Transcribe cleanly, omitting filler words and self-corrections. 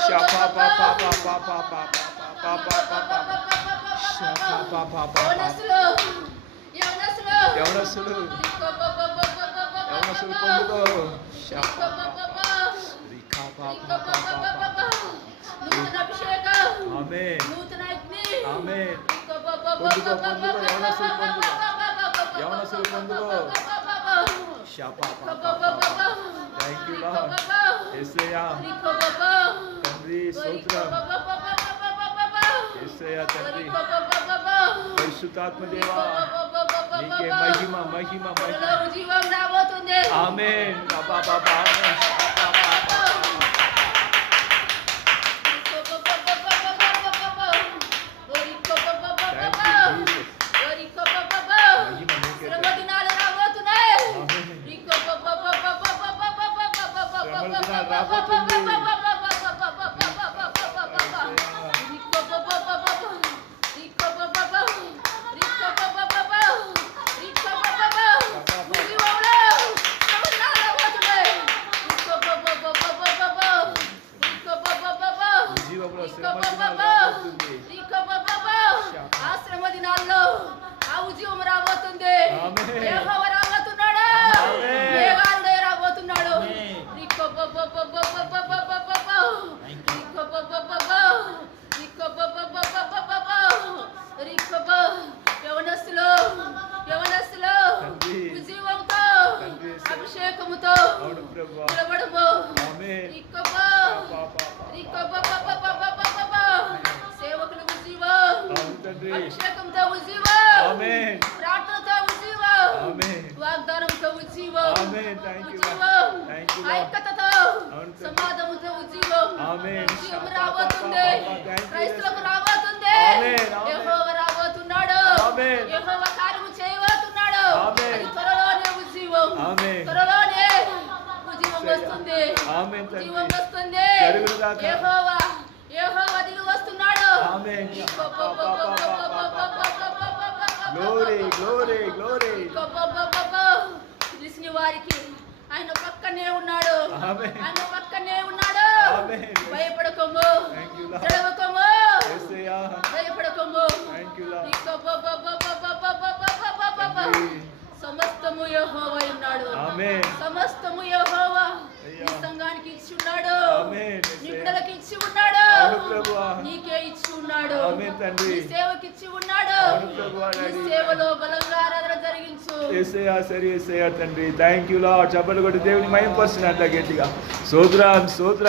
Shapa pa pa pa pa pa pa pa pa pa pa pa. Shapa pa pa pa pa. యవనస్తులు పొందుకో. Shapa pa pa pa. Rika pa pa pa pa pa. నూతన అభిషేకం. ఆమేన్. నూతన అగ్ని. ఆమేన్. పొందుకో పొందుకో యవనస్తులు పొందుకో. యవనస్తులు పొందుకో. Shapa pa pa pa pa. Thank you Lord. యేసయ్యా తండ్రి స్తోత్రం. యేసయ్యా తండ్రి పరిశుద్ధాత్మ దేవా నీకే మహిమ మహిమ మహిమ. జీవం రాబోతుంది. ఆమేన్. బాబా బాబా ఆమేన్. ఆశ్రమ దినాల్లో ఆ ఉద్యమం రాబోతుంది. యెహోవా రాబోతున్నాడు. దేవాలయ రాబోతున్నాడు. యవనస్తులు ఉజ్జీవంతో అభిషేకముతో నిలబడము. సేవకులు ఉజ్జీవం, అభిషేకంతో ఉజ్జీవం, ప్రార్థనతో ఉజ్జీవం, వాగ్దానంతో ఉజ్జీవం, ఐక్యతతో సమాధానంతో ఉజ్జీవం రాబోతుంది. క్రైస్తవులకు రాబోతుంది. యెహోవా రాబోతున్నాడు. యెహోవా కార్యము చేయబోతున్నాడు. అది త్వరలోనే ఉజ్జీవం, త్వరలోనే ఉజ్జీవం వస్తుంది. ఉజ్జీవం వస్తుంది. యెహోవా దిగి వస్తున్నాడు. Glory glory glory. తెలిసిన వారికి ఆయన పక్కనే ఉన్నాడు. ఆయన పక్కనే ఉన్నాడు. భయపడకము, జడవకము, భయపడకము. సమస్తము యెహోవా ఉన్నాడు. సమస్తము యెహోవా ఈ సంఘానికి ఇచ్చి ఉన్నాడు. నీ బిడ్డలకు ఇచ్చి ఉన్నాడు. నీకే ఇచ్చి ఉన్నాడు. నీ సేవకి ఇచ్చి ఉన్నాడు. నీ సేవలో బలంగా ఆరాధన జరిగించు. యేసయ్యా సరి యేసయ్యా తండ్రి. Thank you lord. చప్పట్లు కొట్టి దేవుని మహిమపరుస్తున్నట్ల గట్టిగా స్తోత్రం స్తోత్రం.